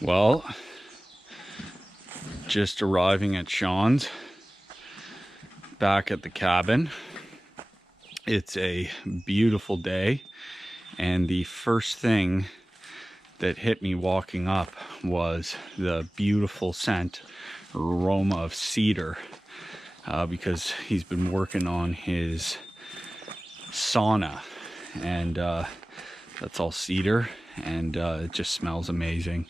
Well, just arriving at Shawn's, back at the cabin. It's a beautiful day, and the first thing that hit me walking up was the beautiful scent, aroma of cedar, because he's been working on his sauna, and that's all cedar, and it just smells amazing.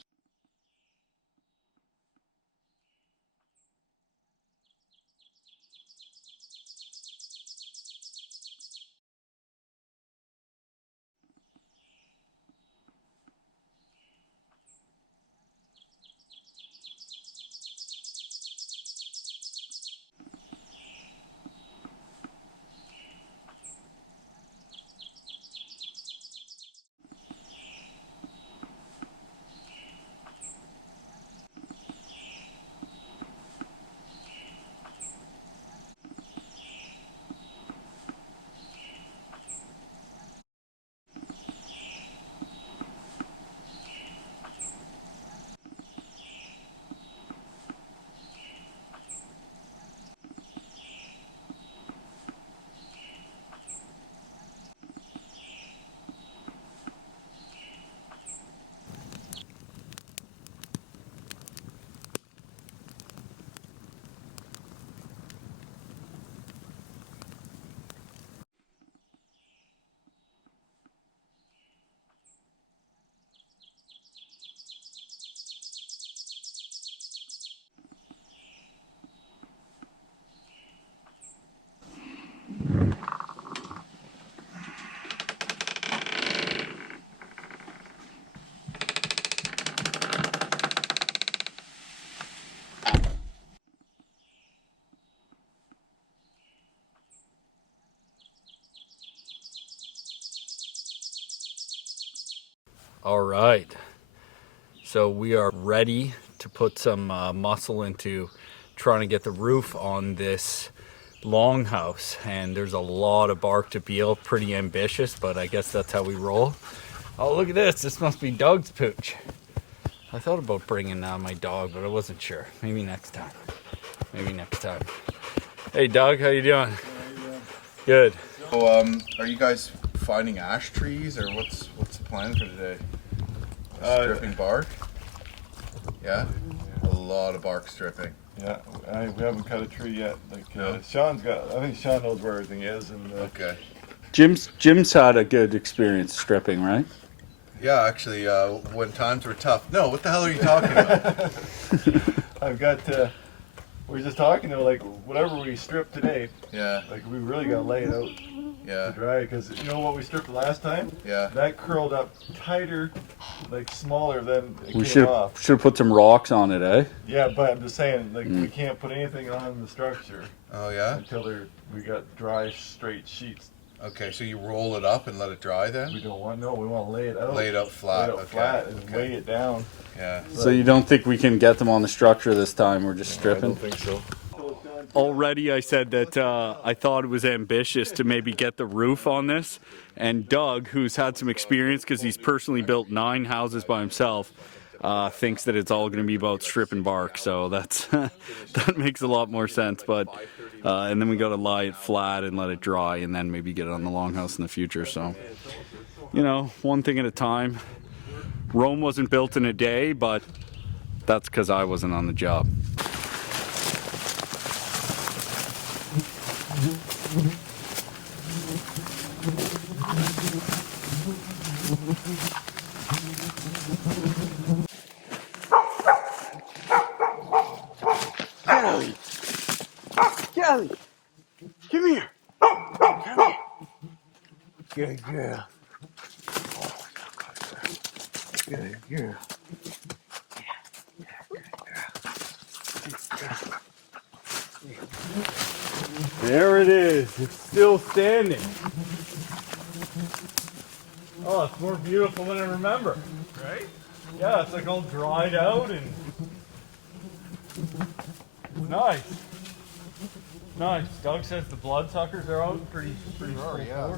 All right, so we are ready to put some muscle into trying to get the roof on this longhouse, and there's a lot of bark to peel. Pretty ambitious, but I guess that's how we roll. Oh, look at this. This must be Doug's pooch. I thought about bringing my dog, but I wasn't sure. Maybe next time. Maybe next time. Hey, Doug, how you doing? Good. So, are you guys finding ash trees, or what's the plan for today? Stripping bark? Yeah? A lot of bark stripping. Yeah, we haven't cut a tree yet. Shawn's got, I think Shawn knows where everything is. And okay. Jim's had a good experience stripping, right? Yeah, actually, when times were tough. No, what the hell are you talking about? I've got, we were just talking though, like whatever we stripped today, Yeah. like we really got to lay it out Yeah. to dry, because you know what we stripped last time? Yeah. That curled up tighter, like smaller than it We came off. should have put some rocks on it, eh? Yeah, but I'm just saying, like we can't put anything on the structure Oh, yeah? until we got dry, straight sheets. Okay, so you roll it up and let it dry then? We don't want, no, we want to lay it out. Lay it out flat. Lay it out flat and weigh it down. Yeah. So you don't think we can get them on the structure this time? We're just stripping? I don't think so. Already I said that I thought it was ambitious to maybe get the roof on this, and Doug, who's had some experience because he's personally built 9 houses by himself, thinks that it's all going to be about stripping bark, so that's that makes a lot more sense. But and then we got to lie it flat and let it dry, and then maybe get it on the longhouse in the future. So, you know, one thing at a time. Rome wasn't built in a day, but that's because I wasn't on the job. Kelly! Kelly! Come here! Come here! Good girl. Good girl. There it is. It's still standing. Oh, it's more beautiful than I remember. Right? Yeah, it's like all dried out and nice. Nice. Doug says the bloodsuckers are out pretty Sure, yeah.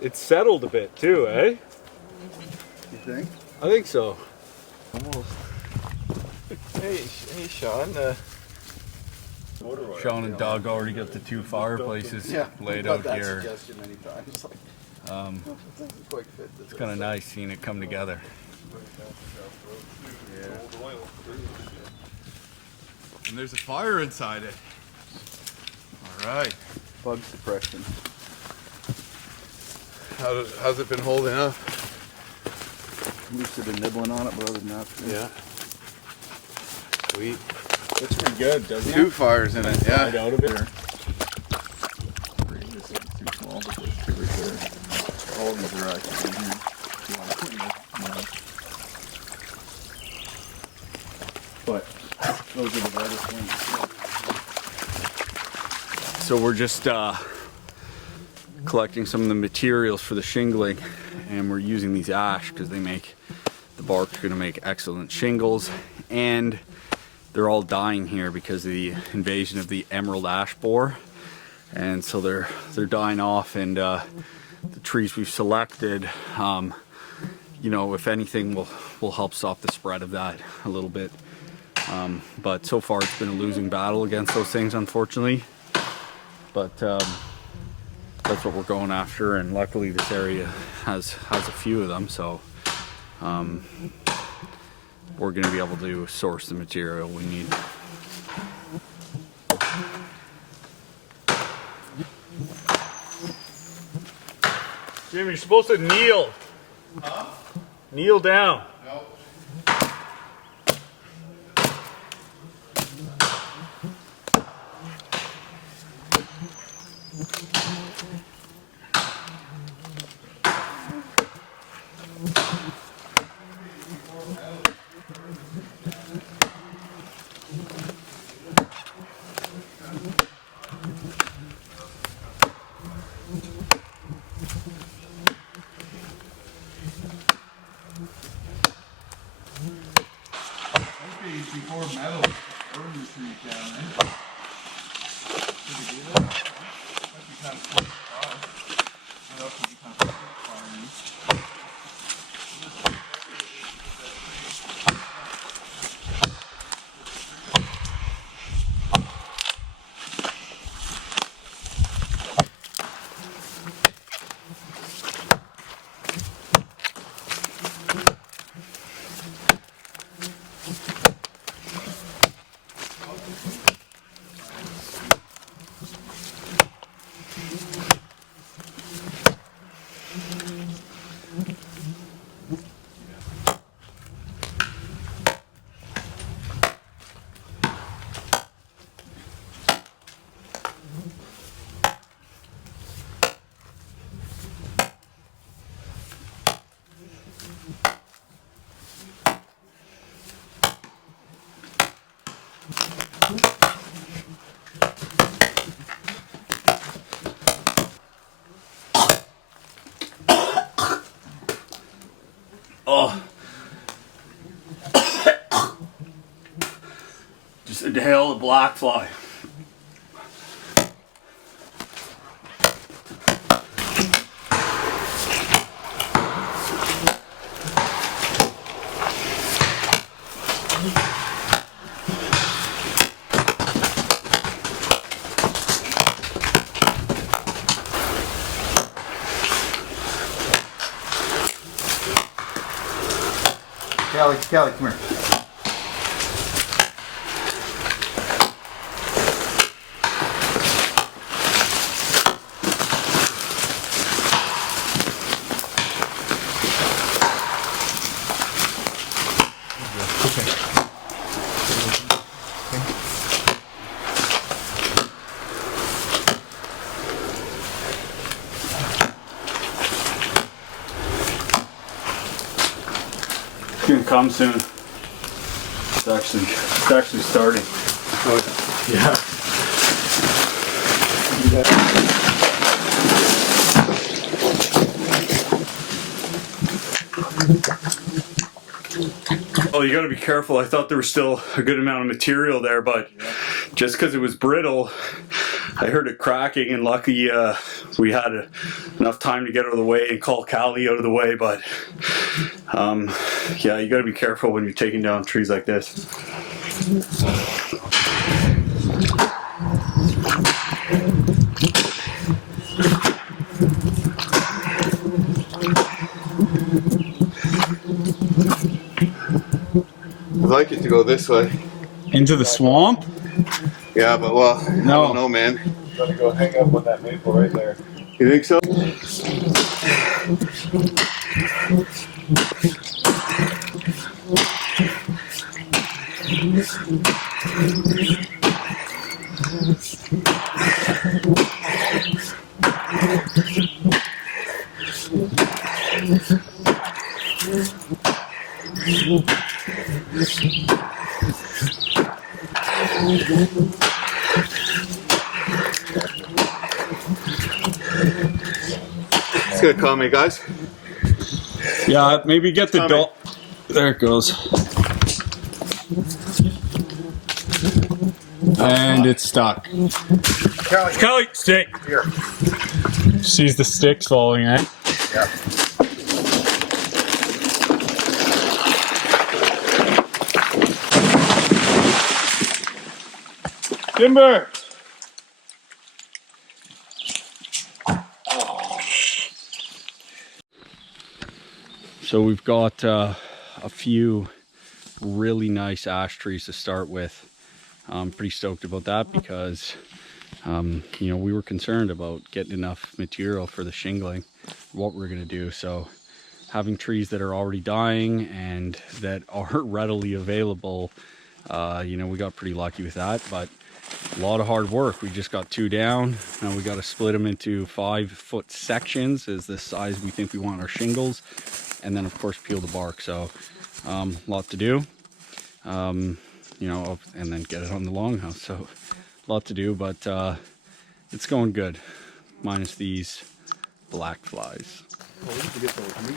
It's settled a bit too, eh? You think? I think so. Almost. Hey, Shawn. Shawn and Doug already got the 2 fireplaces laid out here. Many times. It's kind of nice seeing it come together. And there's a fire inside it. All right. Bug suppression. How's it been holding up? Moose have been nibbling on it, but other than that, Yeah. Sweet. looks pretty good, doesn't 2 fires in it, Slide yeah. out of it. This one's too small, but there's 2 right there. All these are actually in here. If you want to put them, but those are the brightest ones. So we're just collecting some of the materials for the shingling, and we're using these ash because the bark's going to make excellent shingles, and they're all dying here because of the invasion of the emerald ash borer, and so they're dying off. And the trees we've selected, you know, if anything, will help stop the spread of that a little bit. But so far it's been a losing battle against those things, unfortunately. But that's what we're going after, and luckily this area has a few of them, so we're going to be able to source the material we need. Jim, you're supposed to kneel. Huh? Kneel down. No. Before metal, burn the tree down, eh? Did you do that? Might be kind of close to fire. What else would be kind of close to fire? Oh. Just inhale the black fly. Callie, come here. It's gonna come soon. It's actually starting. Oh, Yeah. Oh, you gotta be careful. I thought there was still a good amount of material there, but just because it was brittle, I heard it cracking, and lucky we had enough time to get out of the way and call Callie out of the way. But yeah, you got to be careful when you're taking down trees like this. I'd like it to go this way. Into the swamp? Yeah, but well, I don't know, man. Gotta go hang up on that maple right there. You think so? It's gonna call me, guys. Yeah, maybe get the dog. There it goes. And it's stuck. Kelly, stick. Here. Sees the sticks falling, right? Yeah. Timber! So we've got a few really nice ash trees to start with. I'm pretty stoked about that because you know, we were concerned about getting enough material for the shingling, what we're going to do. So having trees that are already dying and that are readily available, you know, we got pretty lucky with that. But a lot of hard work. We just got 2 down. Now we got to split them into 5-foot sections as the size we think we want our shingles, and then of course peel the bark. So a lot to do, you know, and then get it on the Longhouse. So a lot to do, but it's going good, minus these black flies. Oh, we need to get those meat.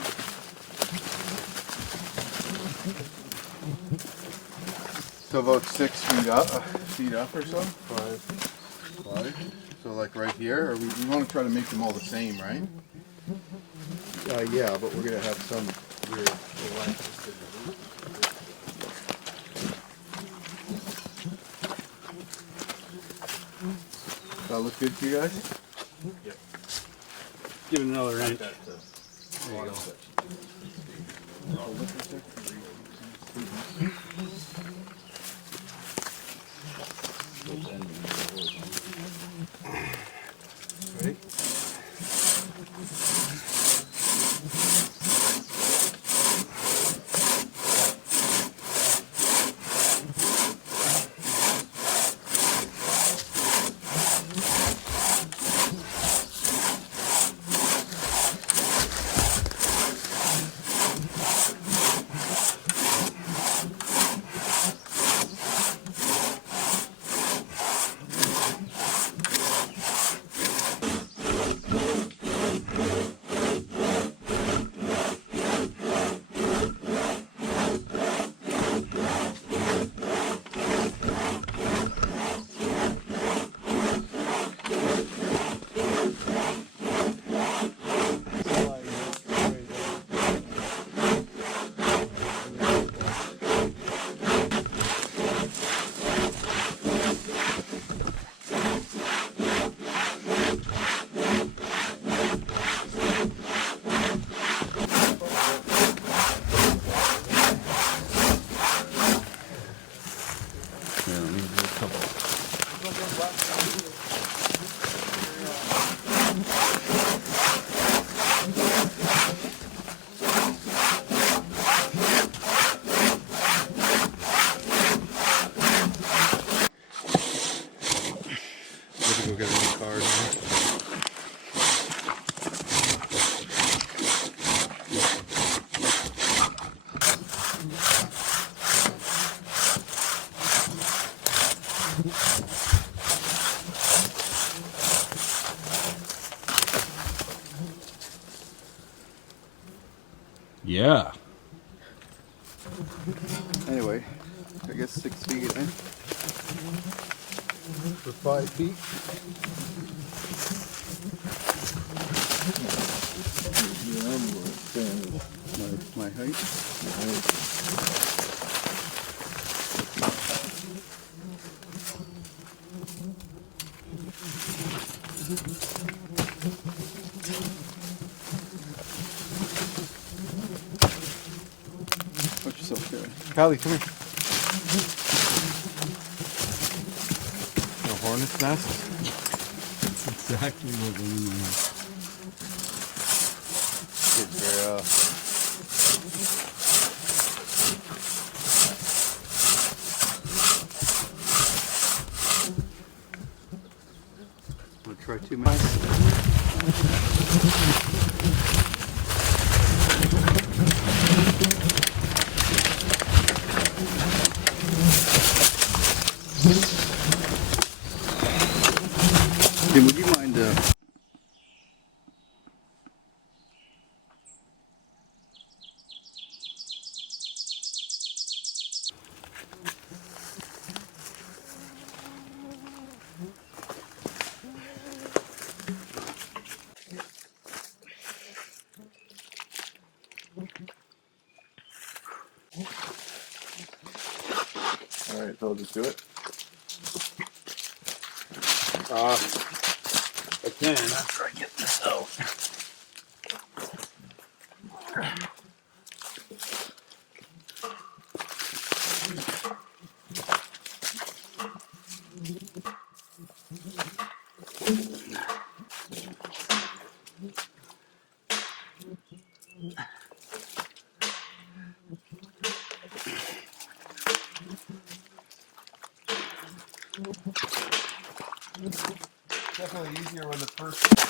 So about 6 feet up or so? 5. So like right here, or we want to try to make them all the same, right? Yeah, but we're gonna have some weird lengths. That look good to you guys? Yep. Give it another inch. Ready? Go get a new card now. Yeah. Anyway, I guess 6 feet, eh? for 5 feet. My height. Watch yourself, Gary. Callie, come here. A hornet's nest? That's exactly what we need. Kids are, Want to try 2 minutes? Tim, would you mind Alright, so I'll just do it. again after I get this out? Definitely easier when the first.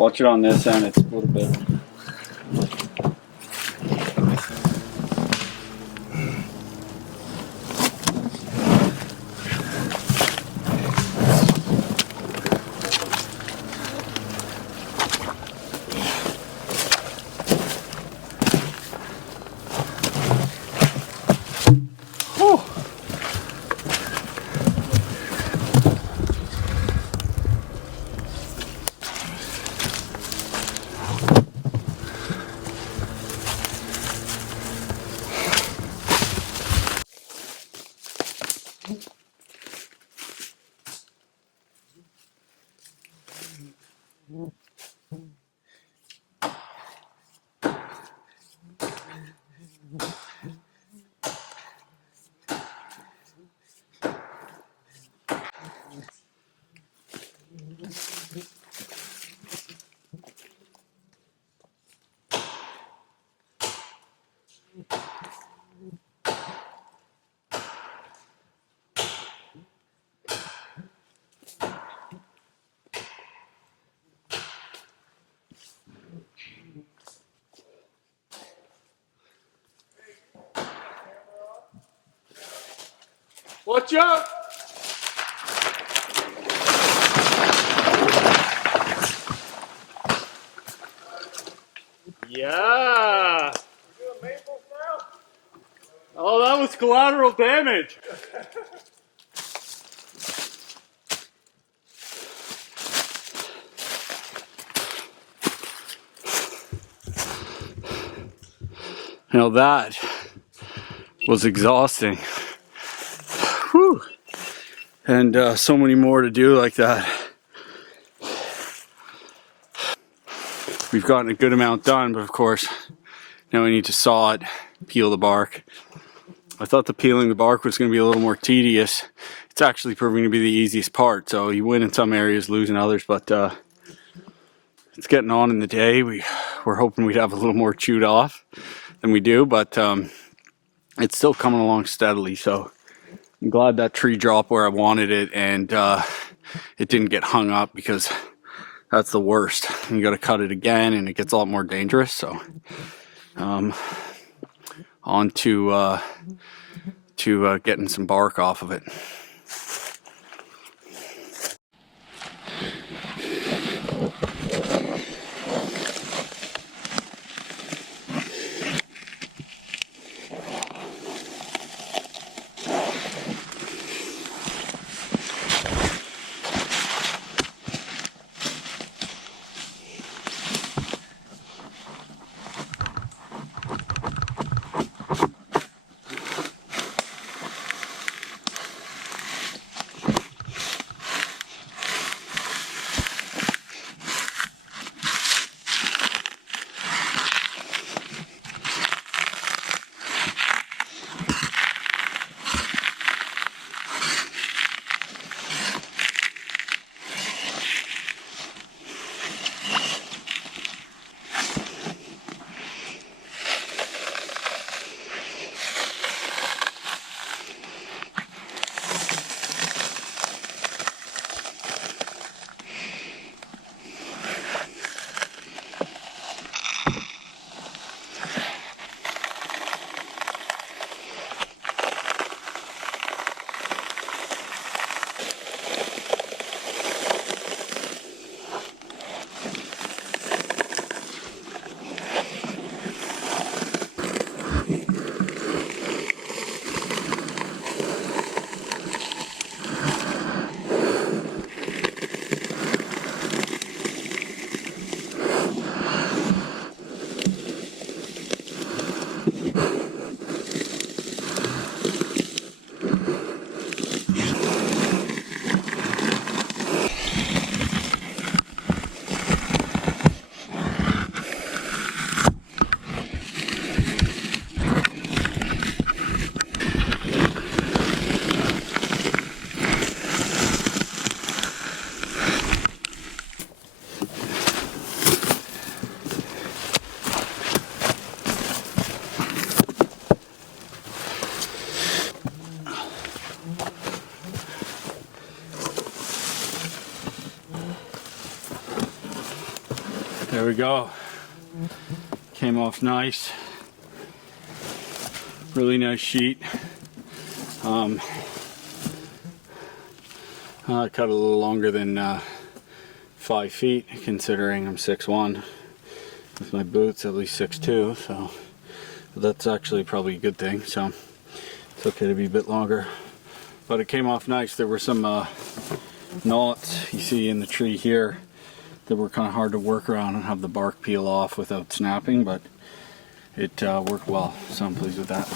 Watch it on this end, it's a little bit. Whew. Watch out! Yeah! Oh, that was collateral damage. Now that was exhausting. Whew. And so many more to do like that. We've gotten a good amount done, but of course, now we need to saw it, peel the bark. I thought the peeling the bark was going to be a little more tedious. It's actually proving to be the easiest part. So you win in some areas, lose in others, but it's getting on in the day. We're hoping we'd have a little more chewed off than we do, but it's still coming along steadily. So I'm glad that tree dropped where I wanted it, and it didn't get hung up, because that's the worst. You got to cut it again, and it gets a lot more dangerous. So on to getting some bark off of it. There we go. Came off nice. Really nice sheet. I cut a little longer than 5 feet, considering I'm 6'1". With my boots, at least 6'2", so that's actually probably a good thing. So it's okay to be a bit longer. But it came off nice. There were some knots you see in the tree here that were kind of hard to work around and have the bark peel off without snapping, but it worked well, so I'm pleased with that.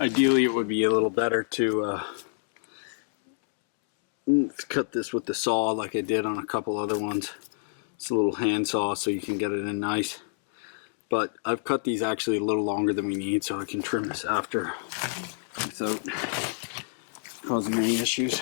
Ideally, it would be a little better to cut this with the saw like I did on a couple other ones. It's a little hand saw so you can get it in nice. But I've cut these actually a little longer than we need, so I can trim this after without causing any issues.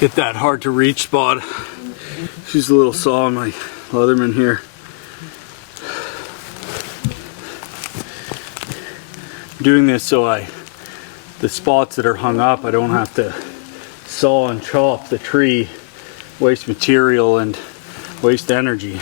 Get that hard to reach spot. Use a little saw on my Leatherman here. I'm doing this so the spots that are hung up, I don't have to saw and chop the tree, waste material and waste energy.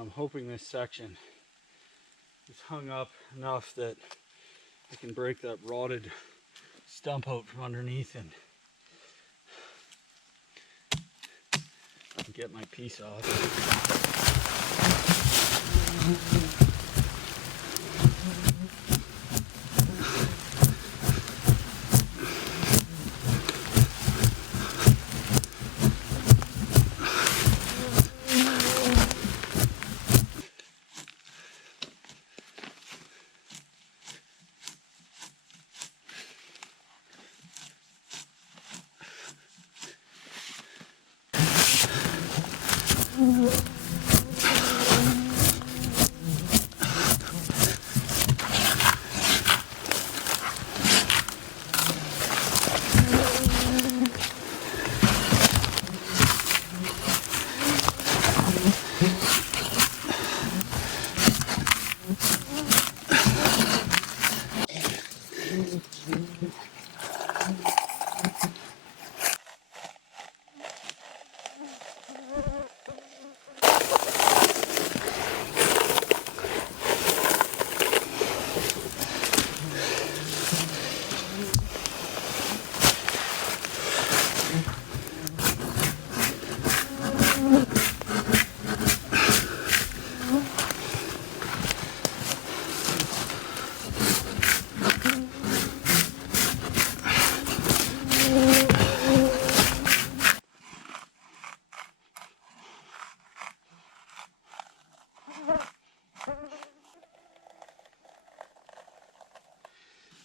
I'm hoping this section is hung up enough that I can break that rotted stump out from underneath and get my piece off.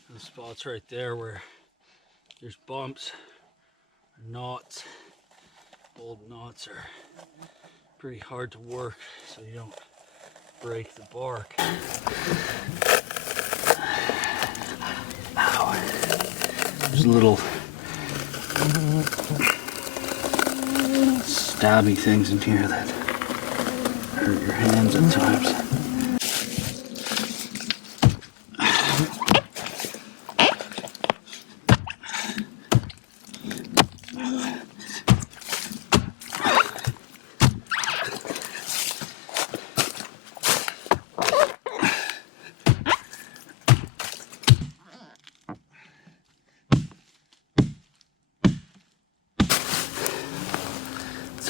The spots right there where there's bumps, knots, bold knots are pretty hard to work so you don't break the bark. Ow. There's little stabby things in here that hurt your hands at times.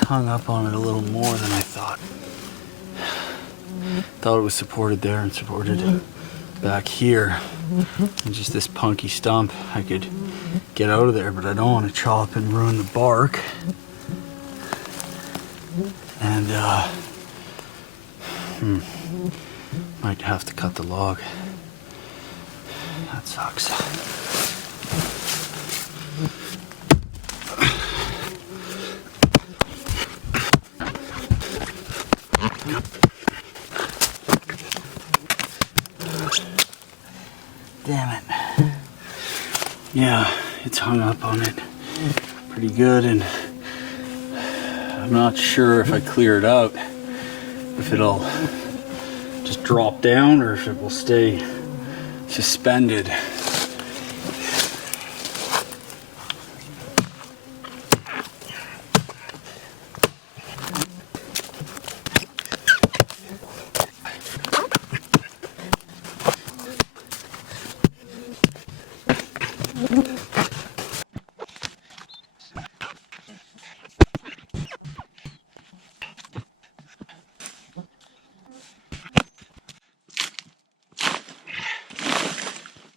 hung up on it a little more than I thought. Thought it was supported there and supported back here. And just this punky stump, I could get out of there, but I don't want to chop and ruin the bark. And might have to cut the log. That sucks. Damn it. Yeah, it's hung up on it pretty good, and I'm not sure if I clear it out, if it'll just drop down or if it will stay suspended.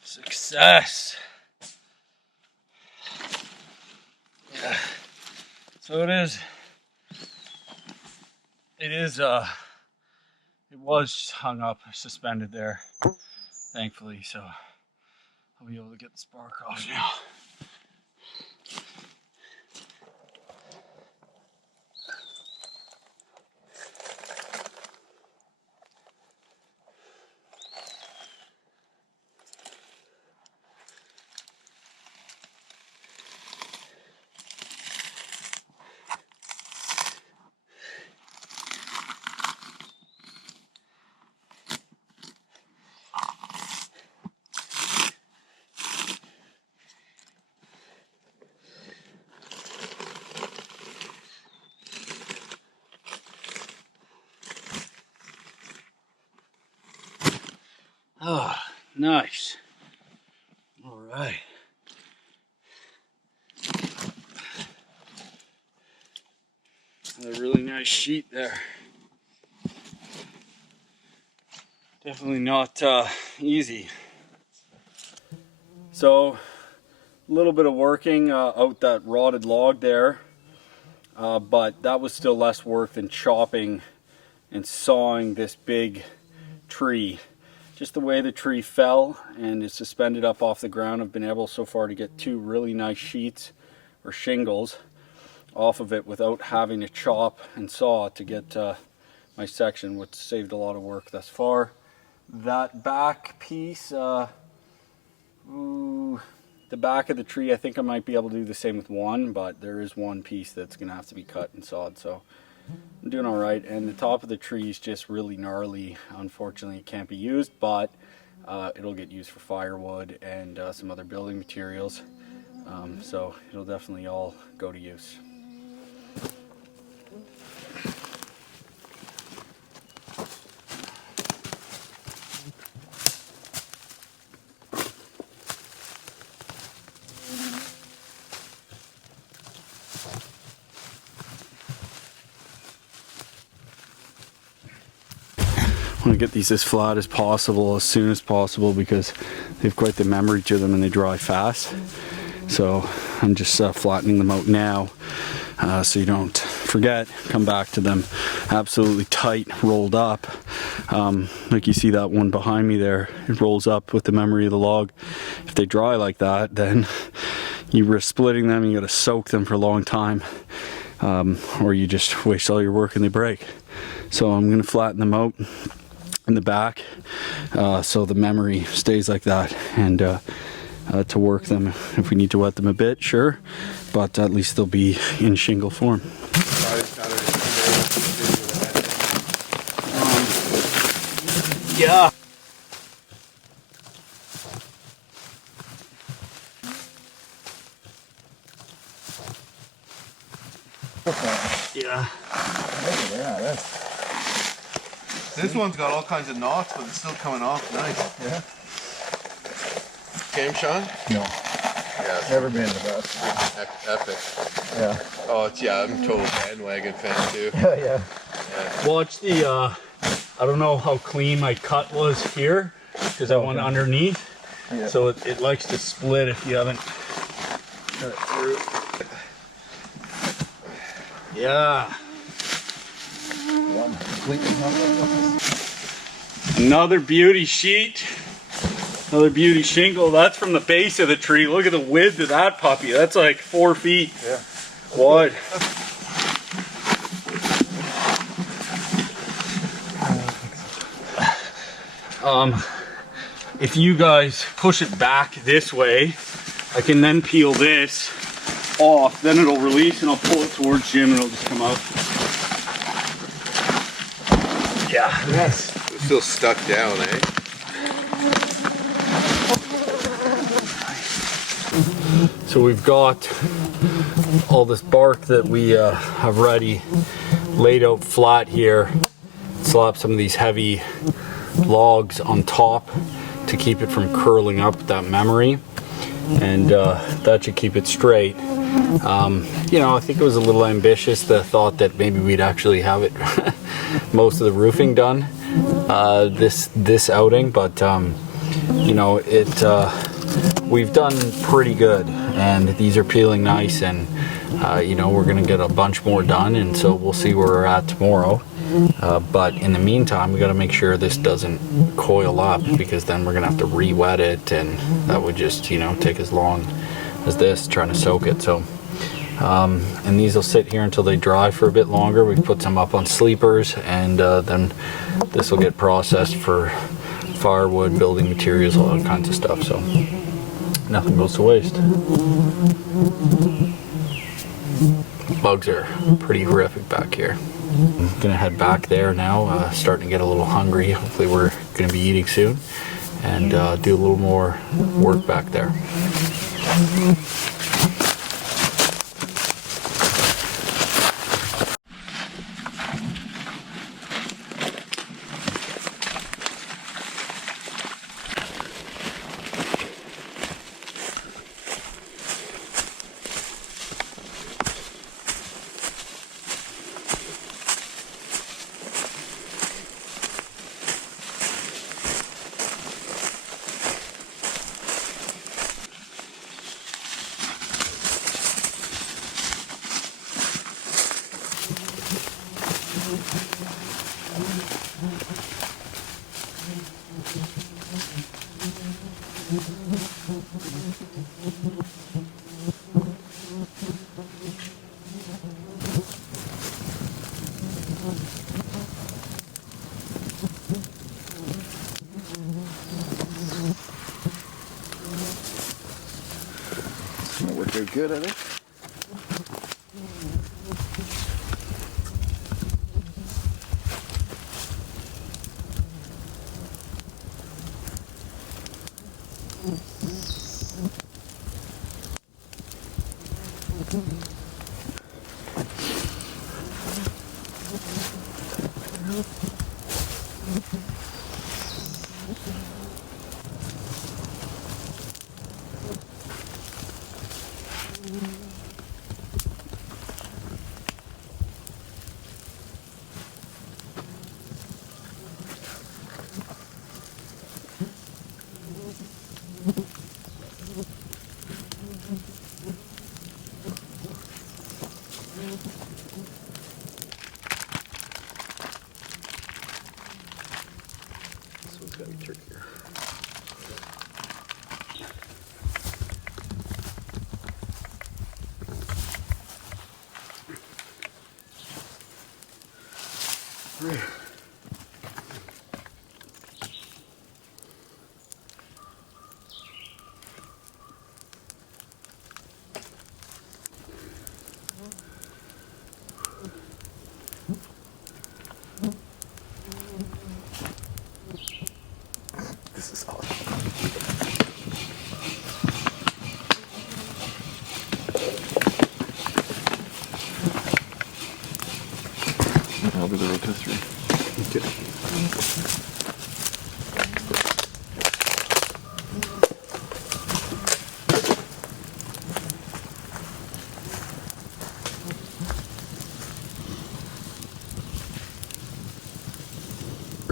Success. Yeah. So it was hung up, suspended there, thankfully, so I'll be able to get the spark off now. Oh, nice. All right. A really nice sheet there. Definitely not easy. So, a little bit of working out that rotted log there, but that was still less work than chopping and sawing this big tree. Just the way the tree fell and is suspended up off the ground, I've been able so far to get 2 really nice sheets or shingles off of it without having to chop and saw to get my section, which saved a lot of work thus far. That back piece, the back of the tree, I think I might be able to do the same with one, but there is one piece that's gonna have to be cut and sawed, so I'm doing all right. And the top of the tree is just really gnarly. Unfortunately, it can't be used, but it'll get used for firewood and some other building materials. So it'll definitely all go to use. I want to get these as flat as possible, as soon as possible, because they have quite the memory to them and they dry fast. So I'm just flattening them out now, so you don't forget, come back to them absolutely tight, rolled up. Like you see that one behind me there, it rolls up with the memory of the log. If they dry like that, then you risk splitting them, you got to soak them for a long time, or you just waste all your work and they break. So I'm going to flatten them out in the back, so the memory stays like that, and to work them if we need to wet them a bit, sure, but at least they'll be in shingle form. Yeah. Yeah. Yeah, this one's got all kinds of knots, but it's still coming off nice. Yeah. Game, Shawn? No. Yeah. Yeah. Never been the best. Epic. Yeah. Oh, I'm a total bandwagon fan too. Yeah. Watch the, I don't know how clean my cut was here because I went underneath. Yeah. So it likes to split if you haven't cut it through. Yeah. Another beauty sheet. Another beauty shingle. That's from the base of the tree. Look at the width of that puppy. That's like 4 feet wide. If you guys push it back this way, I can then peel this off. Then it'll release and I'll pull it towards Jim and it'll just come out. Yeah. Yes. It's still stuck down, eh? So we've got all this bark that we have ready laid out flat here. Slap some of these heavy logs on top to keep it from curling up, that memory, and that should keep it straight. You know, I think it was a little ambitious, the thought that maybe we'd actually have it most of the roofing done this outing, but you know, we've done pretty good, and these are peeling nice, and you know, we're gonna get a bunch more done, and so we'll see where we're at tomorrow. But in the meantime, we got to make sure this doesn't coil up, because then we're gonna have to re-wet it, and that would just, you know, take as long as this trying to soak it. So and these will sit here until they dry for a bit longer. We've put some up on sleepers, and then this will get processed for firewood, building materials, all that kinds of stuff. So nothing goes to waste. Bugs are pretty horrific back here. I'm gonna head back there now, starting to get a little hungry. Hopefully we're gonna be eating soon, and do a little more work back there. Worked out good, I think.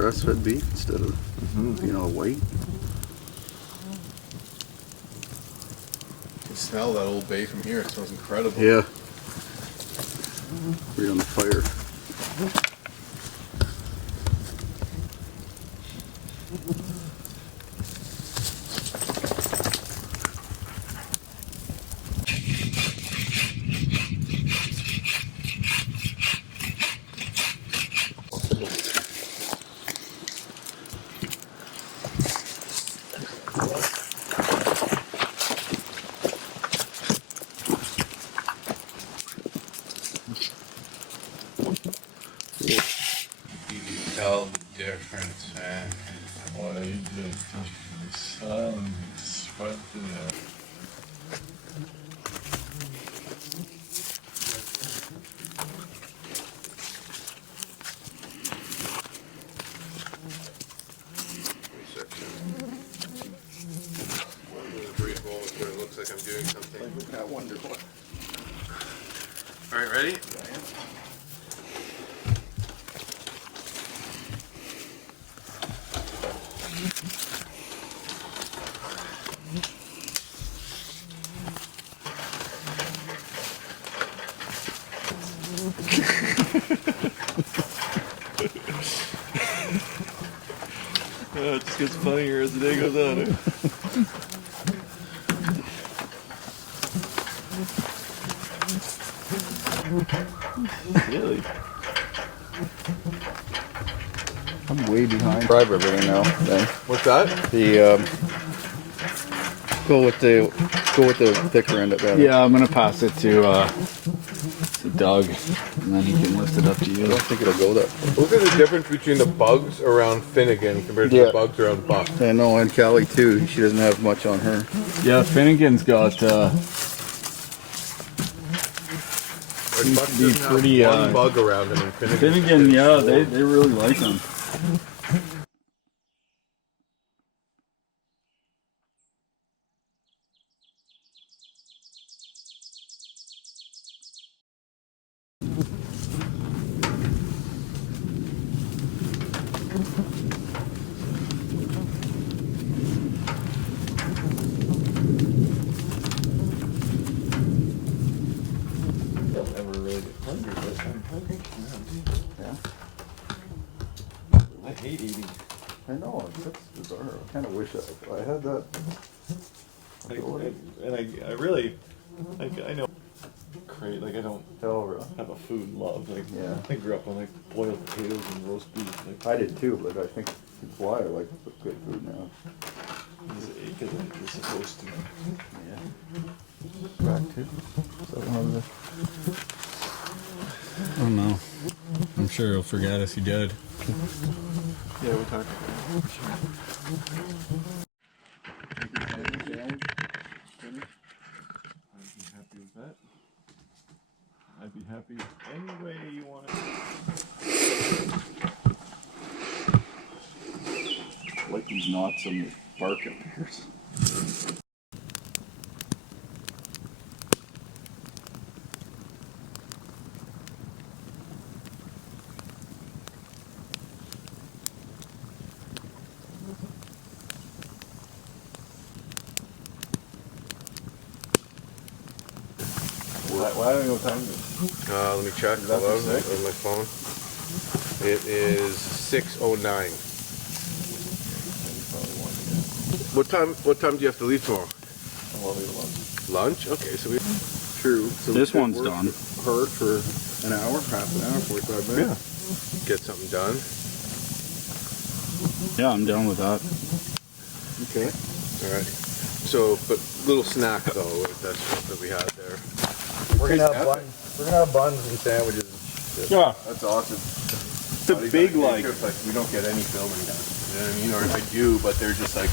grass-fed beef instead of being all white. You can smell that Old Bay from here. It smells incredible. Yeah. Right on the fire. You can tell the difference, man. Why the sun swept in there. Brief moment where it looks like I'm doing something. I wonder what. All right, ready? It just gets funnier as the day goes on. Really? I'm way behind. Drive everything now. Then What's that? the go with the thicker end of that. Yeah, I'm gonna pass it to Doug, and then he can lift it up to I you. don't think it'll go that far. Look at the difference between the bugs around Finnegan compared to Yeah. the bugs around Buck. I know, and Callie too. She doesn't have much on her. Yeah, Finnegan's got Like Buck be doesn't have pretty, one bug around him, and Finnegan. Yeah, they really like him. Don't ever really get hungry, but I'm hungry. Yeah. I hate eating. I know. That's bizarre. I kind of wish I had that. I really, I know, great. Like I don't Hell, have a food love. Like Yeah. I grew up on like boiled potatoes and roast beef. Like I did too, but I think it's why I like good food now. because you're supposed to. Yeah. Back too. So how was it? I don't know. I'm sure he'll forget us. He did. Yeah, we'll talk. I'd be happy with that. I'd be happy any way you want it. Like these knots on the bark up here. Why don't we go time? Let me check. Hold on, on my phone. It is 6:09. What time do you have to leave tomorrow? Lunch? Okay, so we. True. So This we could one's work done. Hard for an hour, half an hour, 45 minutes. Get something done. Yeah, I'm down with that. Okay. All right. So, but little snack though. That's what we had there. We're gonna have buns and sandwiches and shit. Yeah, That's awesome. it's a big like. We don't get any filming done. You know what I mean? Or I do, but they're just like.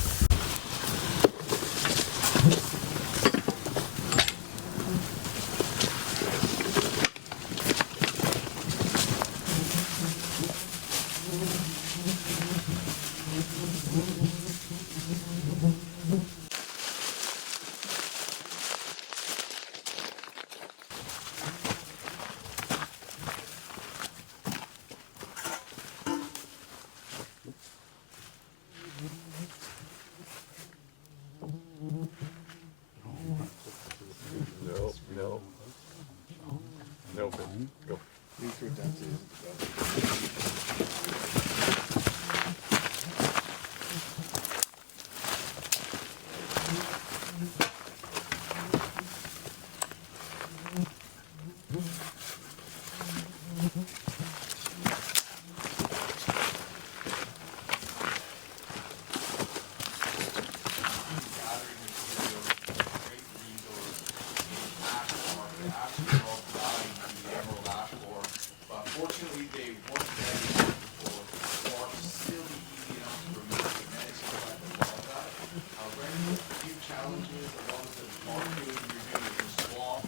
challenges, the ones that aren't good, you're doing it to swap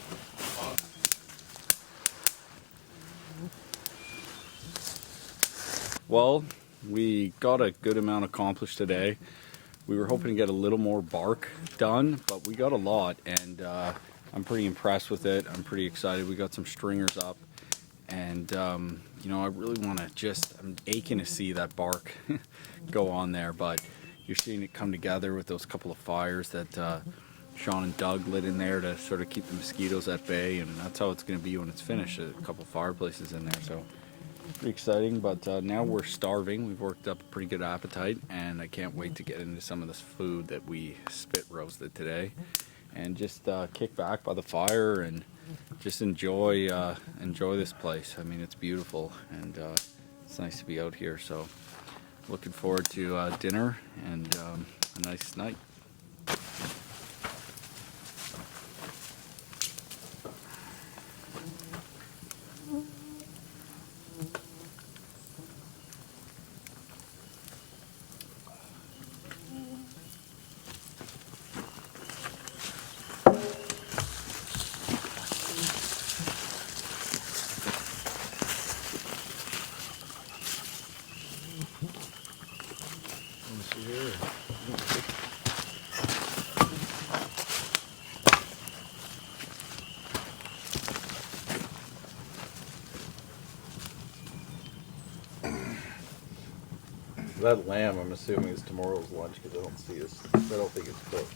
bugs. Well, we got a good amount accomplished today. We were hoping to get a little more bark done, but we got a lot, and I'm pretty impressed with it. I'm pretty excited. We got some stringers up, and you know, I really want to I'm aching to see that bark go on there, but you're seeing it come together with those couple of fires that Shawn and Doug lit in there to sort of keep the mosquitoes at bay, and that's how it's going to be when it's finished. A couple of fireplaces in there, so pretty exciting. But now we're starving. We've worked up a pretty good appetite, and I can't wait to get into some of this food that we spit roasted today, and just kick back by the fire and just enjoy this place. I mean, it's beautiful, and it's nice to be out here. So looking forward to dinner and a nice night. That lamb, I'm assuming, is tomorrow's lunch because I don't see it. I don't think it's cooked.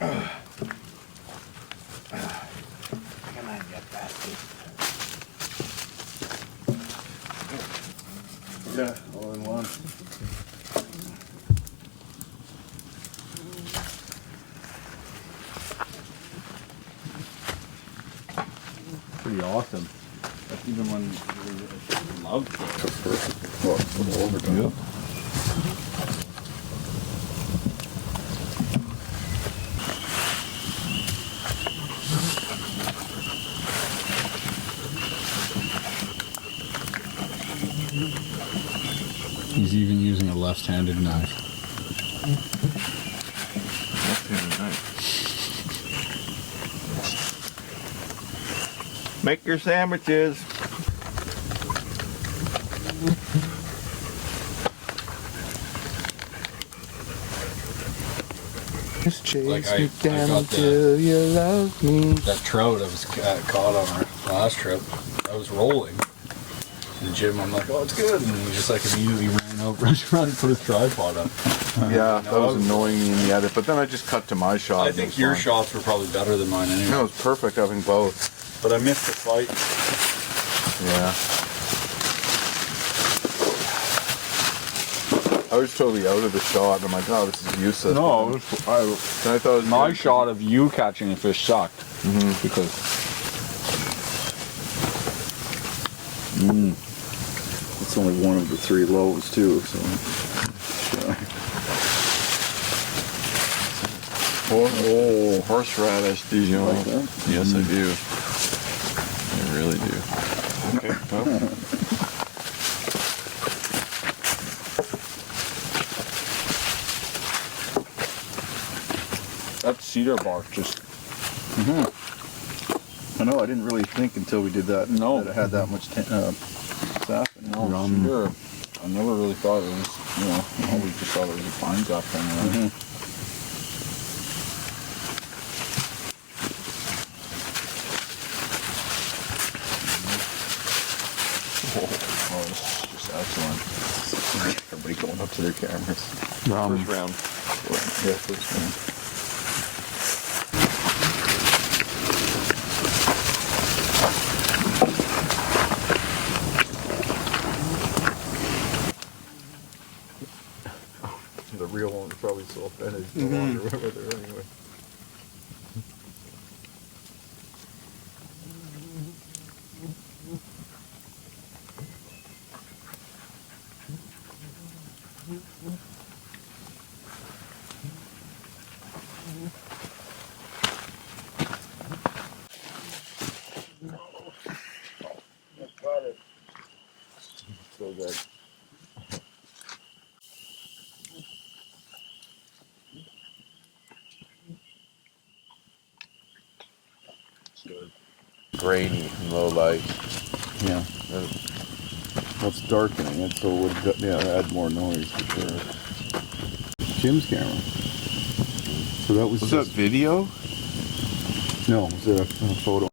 Come on, you bastard. Yeah, all in one. Pretty awesome. That's even when we loved it. Well, it's a little overdone. Yeah. He's even using a left-handed knife. Make your sandwiches. Just chase Like me I down got the- till you love me. That trout I was caught on our last trip, I was rolling. And Jim, I'm like, oh, it's good. And he just like immediately ran over and tried to put his tripod up. Yeah, that was annoying me in the edit, but then I just cut to my shot. I and it think was your fine. shots were probably better than mine anyway. No, it's perfect having both. But I missed the fight. Yeah. I was totally out of the shot, and I'm like, oh, this is useless. No, Then I I thought it was my good. shot of you catching a fish sucked because It's only one of the 3 loaves too, so. Oh, horseradish. Do you like that? Yes, I do. I really do. Okay. Well, that cedar bark just I know, I didn't really think until we did that No. that it had that much sap in it. sure. I never really thought it was, you know, I always just thought it was a pine gap thing, right? oh, this is just excellent. Everybody going up to their cameras. First round. Yeah, first round. The real one was probably so offended he no longer went with her anyway. grainy and low light. Yeah. Well, it's darkening it, so it would add more noise for sure. Jim's camera. So that was. Was that video? No, it was a photo.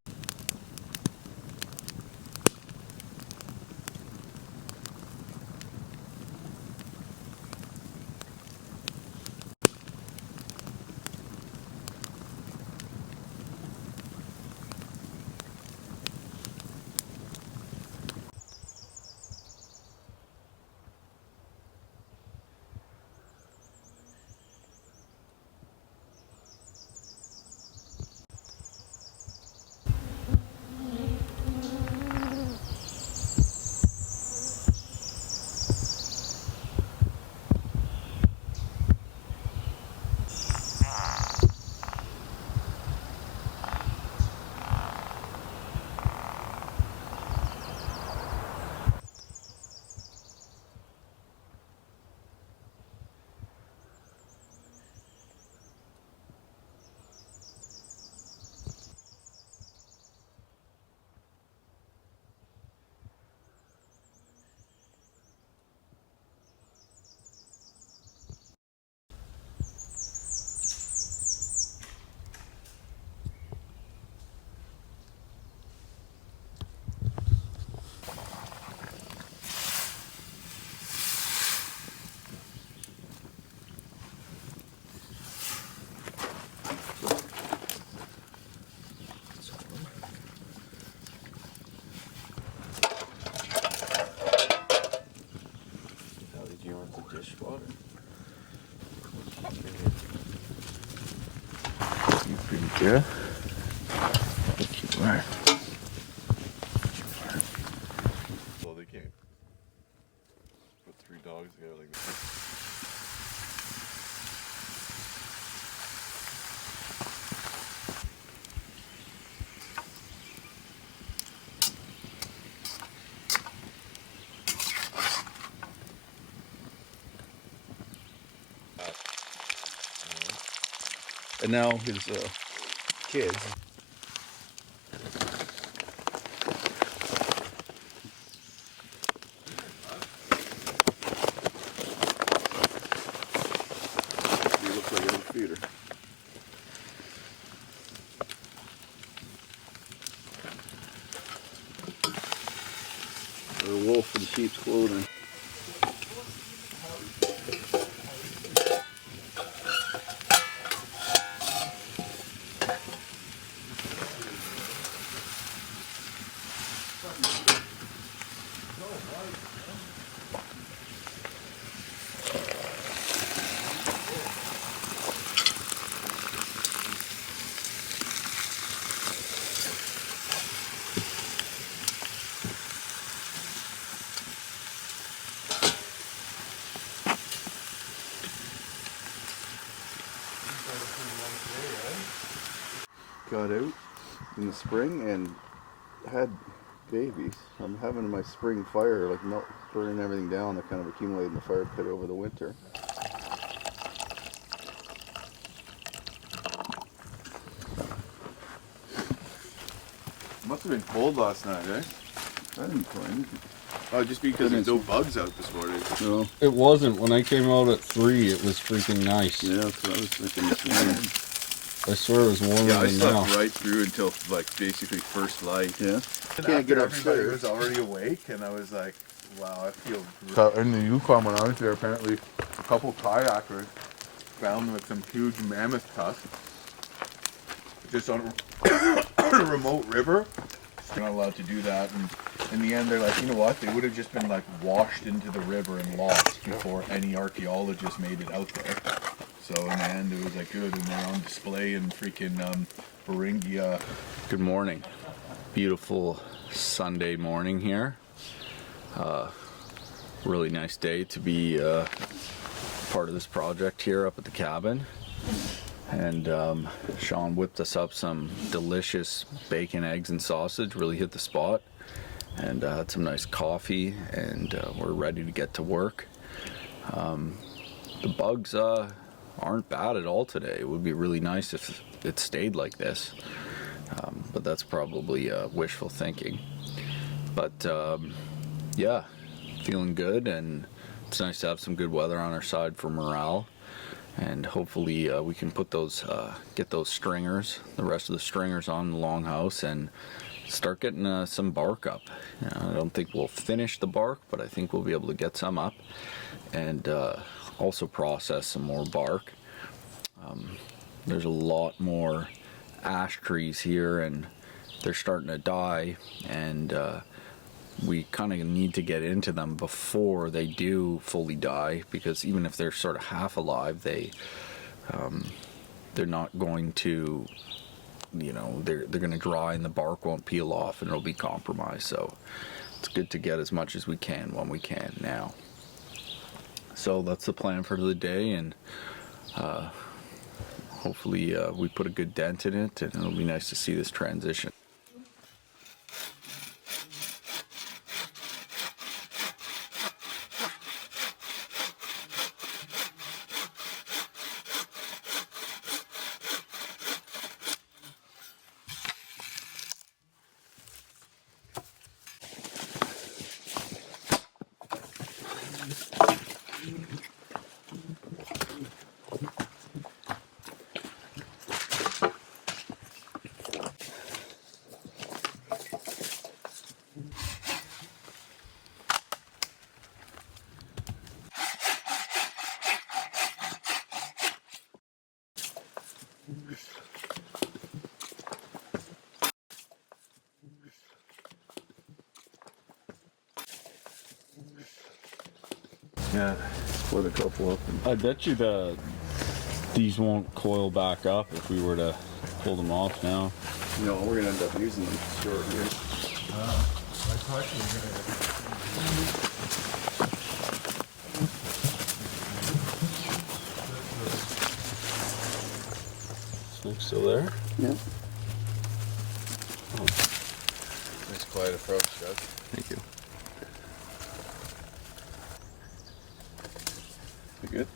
Yeah. Thank you, Mark. Well, they can't put 3 dogs together like that. And now his kids. He looks like a little feeder. The wolf in sheep's clothing. Got out in the spring and had babies. I'm having my spring fire, like burning everything down that kind of accumulated in the fire pit over the winter. Must have been cold last night, eh? I didn't find it. Oh, just because there's no bugs out this morning. No. It wasn't. When I came out at 3, it was freaking nice. Yeah, that's what I was thinking this morning. I swear it was warmer Yeah, I than now. slept right through until like basically first light. Yeah. And Can't get everybody upstairs. was already awake, and I was like, wow, I feel. In the Yukon when I was there, apparently a couple kayakers found like some huge mammoth tusk just on a remote river. They're not allowed to do that, and in the end, they're like, you know what? They would have just been like washed into the river and lost before any archaeologist made it out there. So in the end, it was like good, and they're on display in freaking Beringia. Good morning. Beautiful Sunday morning here. Really nice day to be part of this project here up at the cabin. And Shawn whipped us up some delicious bacon, eggs, and sausage. Really hit the spot. And had some nice coffee, and we're ready to get to work. The bugs aren't bad at all today. It would be really nice if it stayed like this. but that's probably wishful thinking. But yeah, feeling good, and it's nice to have some good weather on our side for morale. And hopefully we can put those, get those stringers, the rest of the stringers on the Longhouse, and start getting some bark up. I don't think we'll finish the bark, but I think we'll be able to get some up, and also process some more bark. There's a lot more ash trees here, and they're starting to die, and we kind of need to get into them before they do fully die, because even if they're sort of half alive, they're not going to, they're going to dry, and the bark won't peel off, and it'll be compromised. So it's good to get as much as we can when we can now. So that's the plan for the day, and hopefully we put a good dent in it, and it'll be nice to see this transition. Yeah, split a couple up. I bet you these won't coil back up if we were to pull them off now. No, we're gonna end up using them short here. I thought you were Smoke still there? Yeah. Nice quiet approach, Doug. Thank you. You good?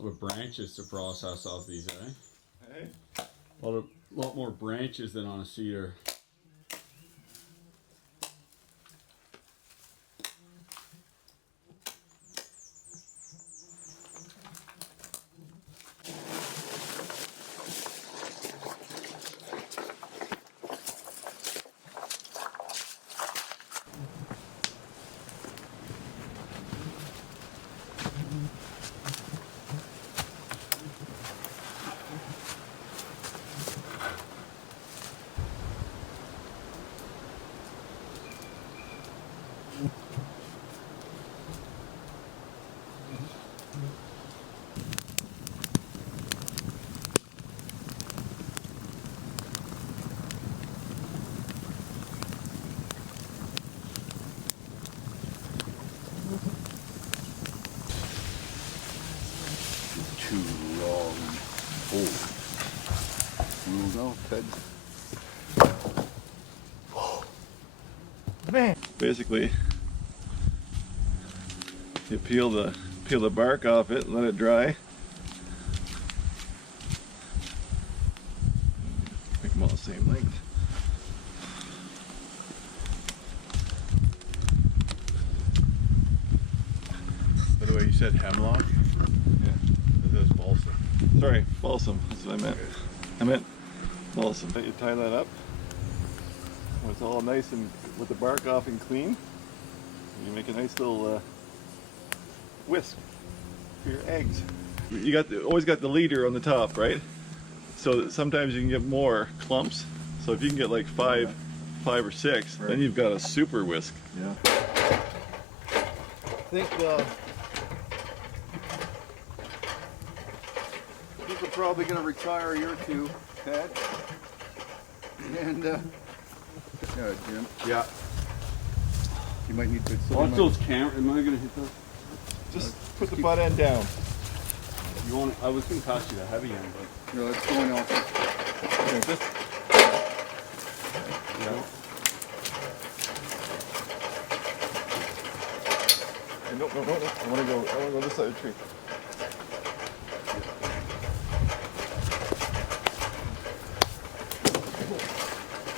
What branches to process off these, eh? Hey? A lot more branches than on a cedar. No, Ted. Man. Basically, you peel the bark off it, let it dry. Make them all the same length. By the way, you said hemlock? Yeah. That was balsam. Sorry, balsam. That's what I meant. I meant balsam. You tie that up. When it's all nice and with the bark off and clean, you make a nice little whisk for your eggs. You always got the leader on the top, right? So that sometimes you can get more clumps. So if you can get like five or six, right, then you've got a super whisk. Yeah. I think we're probably going to retire a year or two, Ted. And Yeah, Jim. Yeah. You might need to. Watch those cameras. Am I gonna hit those? Just put the butt end down. You want? I was gonna pass you the heavy end, but No, it's going off. Yeah, just, yeah. no. I want to go this side of the tree.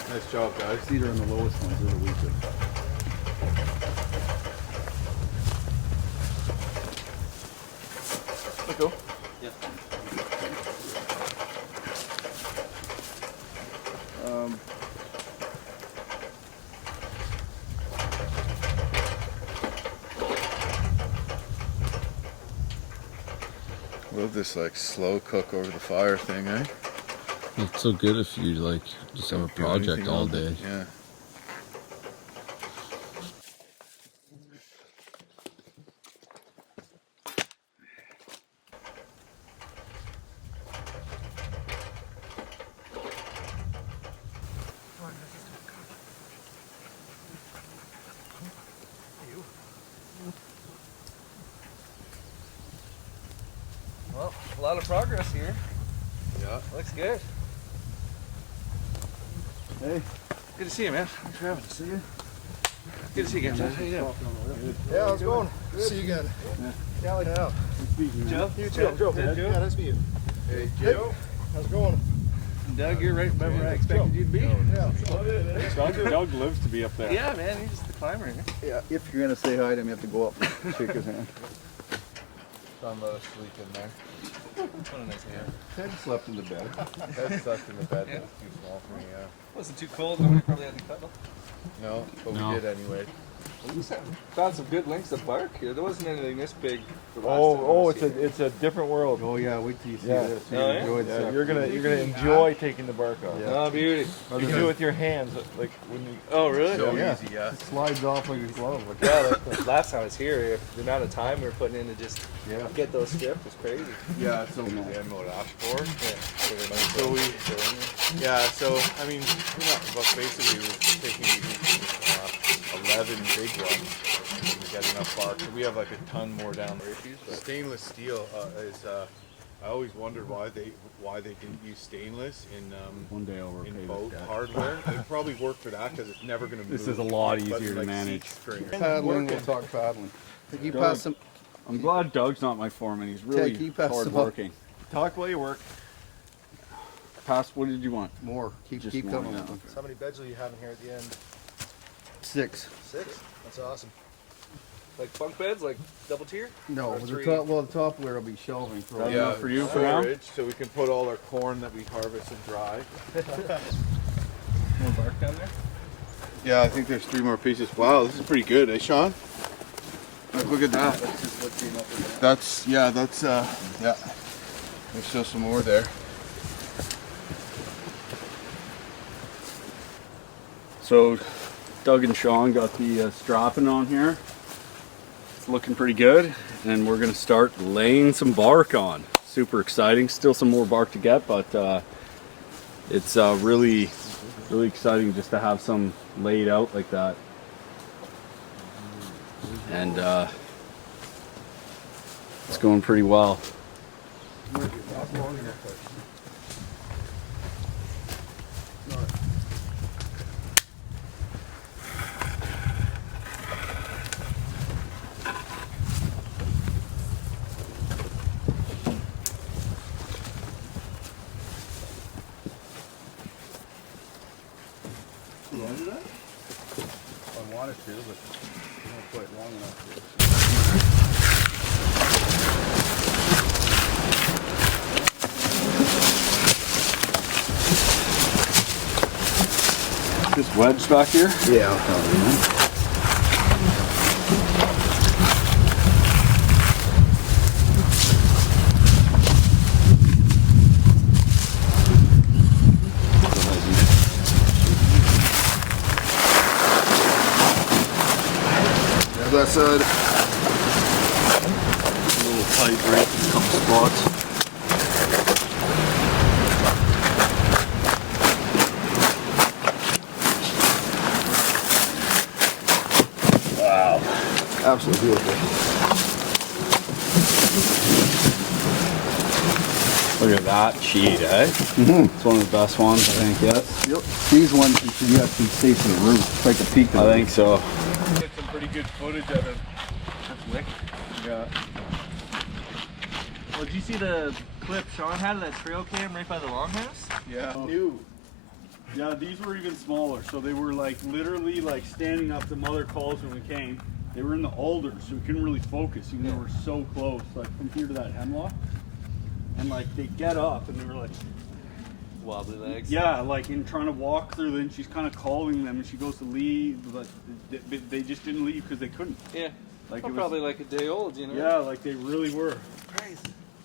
Nice job, guys. Cedar on the lowest ones are the weakest. Let go. Yeah. Love this like slow cook over the fire thing, eh? It's so good if you like just have a Do project anything all else. day. Yeah. well, a lot of progress here. Yeah. Looks good. Hey. Good to see you, man. Thanks for having us. See you. Good to see you again, Ted. How you doing? Yeah, how's it going? Good. See you again. Yeah, like that. Joe? You too. Joe. Ted, Yeah, nice to meet you. Hey, Hey, how's it going? Doug, you're right about where I expected you to be. Yeah. Doug lives to be up there. Yeah, man, he's the climber here. Yeah, if you're gonna say hi to him, you have to go up and shake his hand. Sean let us sleep in there. What a nice man. Ted slept in the bed. Ted slept in the bed. Yeah. That's too small for me, yeah. Wasn't too cold, though. We probably had to cuddle. No, but No. we did anyway. We found some good lengths of bark here. There wasn't anything this big. The last time I Oh, was it's here. a different world. Oh yeah, wait till you see Yeah. this. Oh, yeah? Enjoy Yeah, this. you're gonna enjoy taking the bark off. Yeah. Oh, beauty. You can do it with your hands, like when you. Oh, really? So Yeah. easy, yeah. It slides off like a glove. Like Yeah, like, last time I was here, the amount of time we were putting in to just yeah. get those stripped was crazy. Yeah, so we had mowed Ashboard. Yeah. So we, yeah, so I mean, but basically we were taking 11 big ones and get enough bark. So we have like a ton more down there. Stainless steel is. I always wondered why they didn't use stainless in One day I'll in repay boat this guy. hardware. It probably work for that because it's never going to move. This is a lot but easier to like manage. seat stringers. Paddling, we'll talk paddling. Can you Doug. pass some? I'm glad Doug's not my foreman. He's really Ted, keep us hard up. working. Talk while you work. Pass. What did you want? More. Keep Just keep more, coming. yeah. So how many beds will you have in here at the end? 6. 6? That's awesome. Like bunk beds, like double tier? No, Or the three? top. Well, the top layer will be shelving for. That Yeah, enough for you for now? storage, so we can put all our corn that we harvest and dry. More bark down there? Yeah, I think there's 3 more pieces. Wow, this is pretty good, eh, Sean? Look at that. That's just what came up with that. That's yeah. There's still some more there. So, Doug and Shawn got the strapping on here. It's looking pretty good, and we're gonna start laying some bark on. Super exciting. Still some more bark to get, but it's really exciting just to have some laid out like that. And it's going pretty well. want to do that? I wanted to, but not quite long enough to. This wedge back here? Yeah, I'll tell you, man. That side. A little tight right in a couple spots. Wow. Absolutely beautiful. Look at that cheat, eh? It's one of the best ones, I think, yes? Yep. These ones you have to stay to the roof. It's like a peak. I think so. Get some pretty good footage of him. That's wicked. Yeah. Well, did you see the clip Shawn had of that trail cam right by the Longhouse? Yeah. New. Yeah, these were even smaller, so they were like literally like standing up to mother calls when we came. They were in the alders, so we couldn't really focus, even though we're so close, like from here to that hemlock. And like they get up and they were like, Wobbly legs. yeah, like in trying to walk through, then she's kind of calling them and she goes to leave, but they just didn't leave because they couldn't. Yeah. Like Well, it was, probably like a day old, you know? yeah, like they really were. Crazy.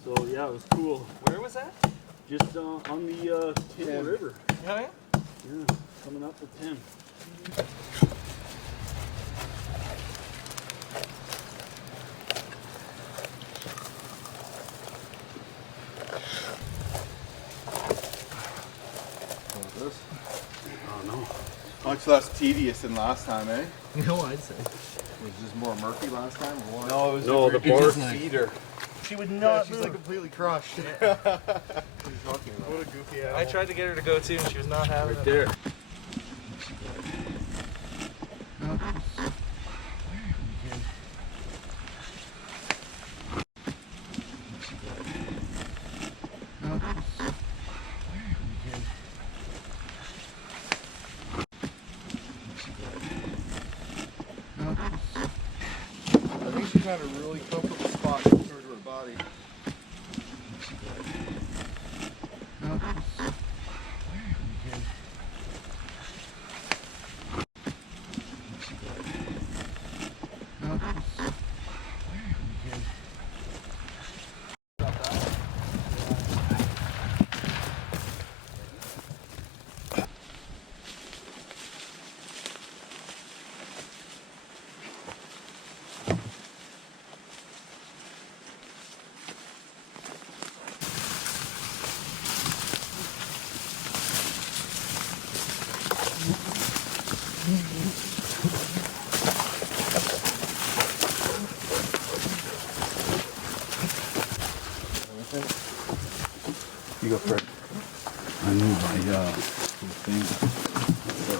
So yeah, it was cool. Where was that? Just on the Tim River. Oh, yeah? Yeah, coming up with Tim. Much less tedious than last time, eh? No, I'd say. Was this more murky last time or what? No, it was No, a the bark bark. cedar. She would Yeah, not she's move. like completely crushed. What What a goofy animal. I tried to get her to go too, and she was not having it. There. I think she found a really comfortable spot to put her to her body. You go first. I knew my thing.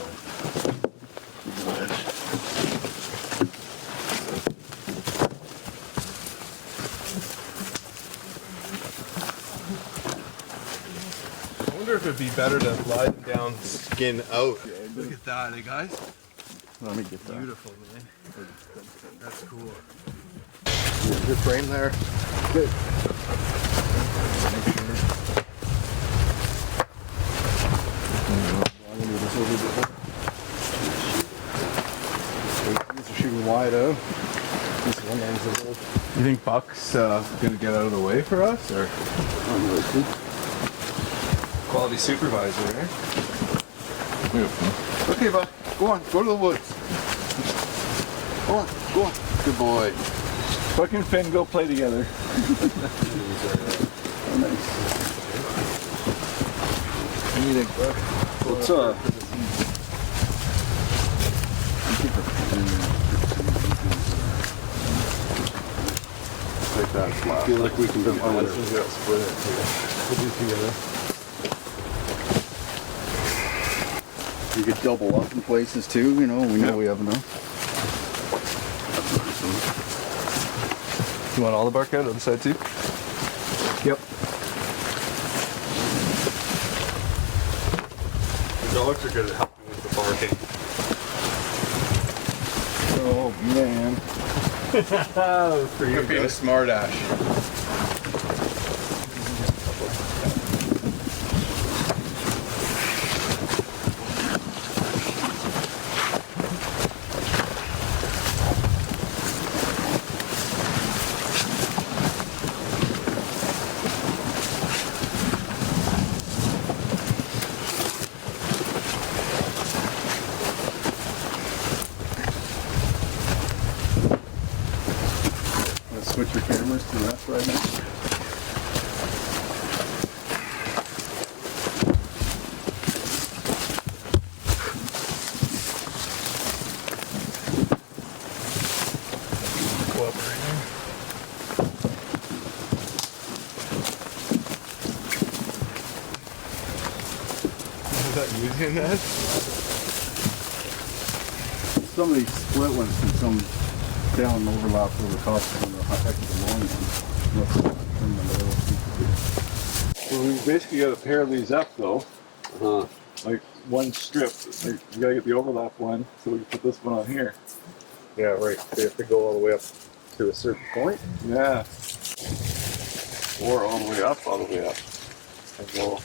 I wonder if it'd be better to lie them down skin out. Look at that, eh, guys? Let me get that. Beautiful, man. That's cool. Good frame there. Good. These are shooting wide out. This one ends a little. You think Buck's gonna get out of the way for us, or? Quality supervisor, eh? Okay, Buck, go on, go to the woods. Go on, go on. Good boy. Buck and Finn go play together. What's Like that slap. I feel like we can do other. Split it Put these together. You could double up in places too, you know, we know we have enough. You want all the bark out on the side too? Yep. The dogs are good at helping with the bark. working. Oh man. For you, Being a smart ass. Let's switch your cameras to left right now. Using that? Some of these split ones can come down and overlap over top of the extra long ones. So we basically got to pair these up though. Like one strip. Like, you gotta get the overlap one, so we can put this one on here. Yeah, right. They have to go all the way up to a certain point. Yeah. Or all the way up, all the way up. And go.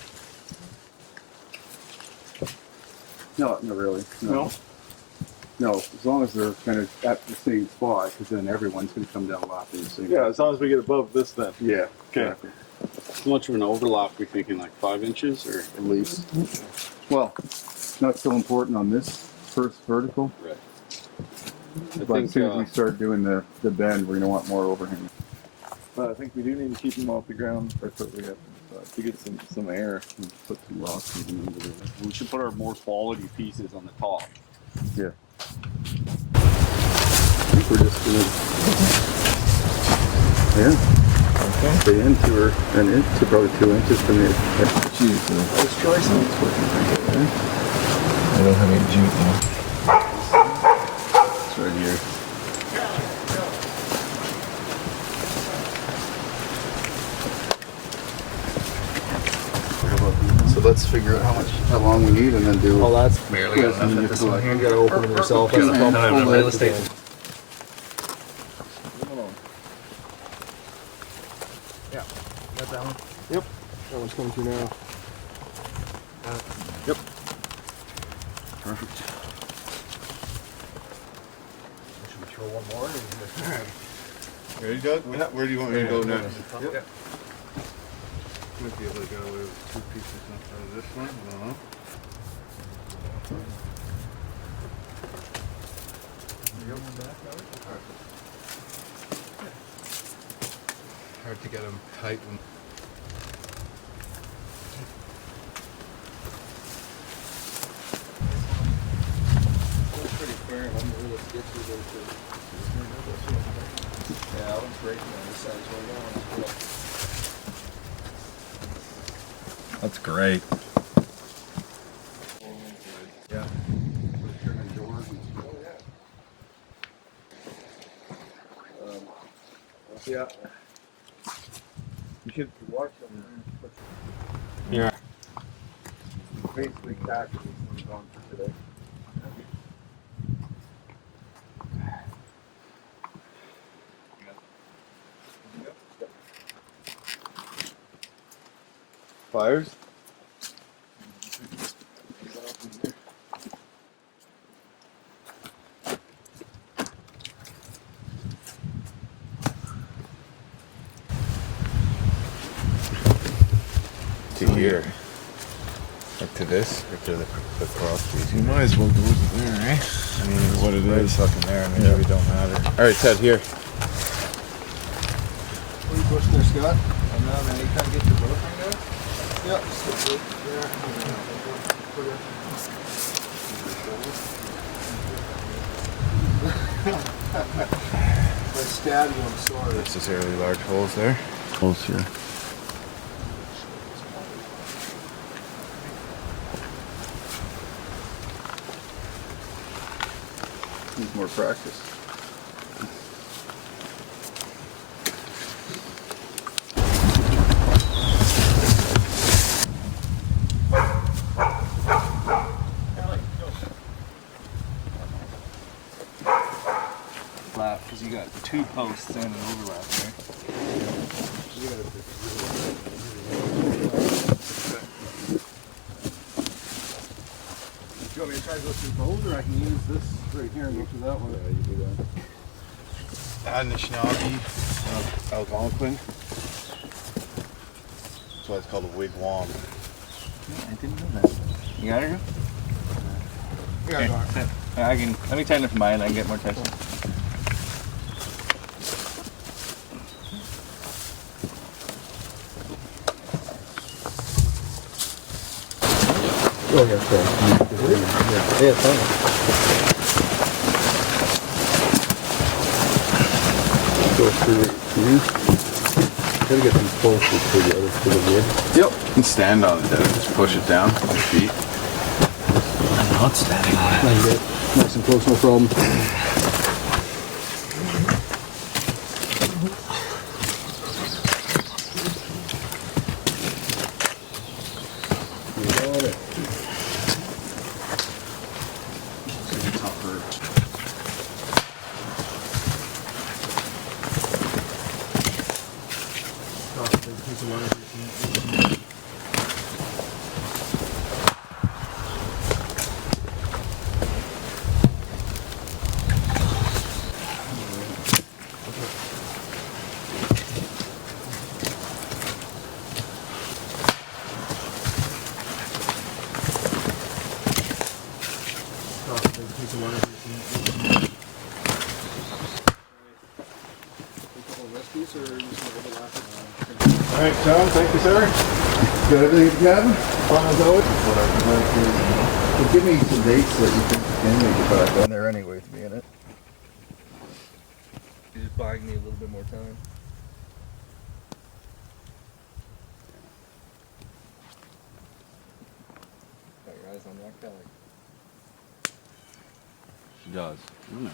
No, not really. No. No, as long as they're kind of at the same spot, because then everyone's going to come down lapping the same. Yeah, as long as we get above this then. Yeah. Okay. Exactly. How much of an overlap we thinking, like 5 inches or? At least. Well, it's not so important on this first vertical, Right. but as soon as we start doing the bend, we're going to want more overhang. But I think we do need to keep them off the ground. That's what we have to get some air. And put some rocks even into there. We should put our more quality pieces on the top. Yeah. I think we're just going to, stay in to an inch to probably 2 inches from the edge. Jeez, First choice. I don't have any jute now. It's right here. So let's figure out how long we need and then do. Oh, that's barely enough at this one here. You gotta open them yourself. That's the Yeah. problem with real estate. Yeah. Got that one? Yep. That one's coming through now. Yep. Perfect. Should we throw one more? Ready, Doug? Where do you want me to go next? Yep. Might be able to get away with 2 pieces instead of this one. I don't know. Hard to get them tight when. Pretty fair. I'm really sketchy there too. Yeah, that one's breaking on this side as well. That one's good. That's great. Yeah. Yeah. You should Watch them. Yeah. Basically tackle this one's on for today. Fires? To here. Up to this, or to the cross piece. You might as well go to there, eh? I mean, what it is. Fucking there, and maybe it don't matter. Alright, Ted, here. What are you pushing there, Scott? I'm not, man. You kind of get your boat right now? Yeah, just a bit there. Let's stab you, I'm sorry. Necessarily large holes there. Close here. Needs more practice. two posts and an overlap there. Do you want me to try to go through both, or I can use this right here and go through that one? Yeah, you do that. Anishinaabe, Algonquin. That's why it's called a wigwam. I didn't know that. You got it? Yeah, I can. Let me tighten it from mine. I can get more tension. Oh, yeah, sorry. yeah, it's fine. Go through you. Gotta get them closer to the wood. Yep. You can stand on it, Dad. Just push it down with your feet. I'm not standing on it. Nice and close, no problem. You got it. All right, John, thank you, sir. Got everything, Gavin? Fun as always. Well, give me some dates that you think you can make it back on there anyway to be in it. You're just buying me a little bit more time. Got your eyes on that Kelly. She does. You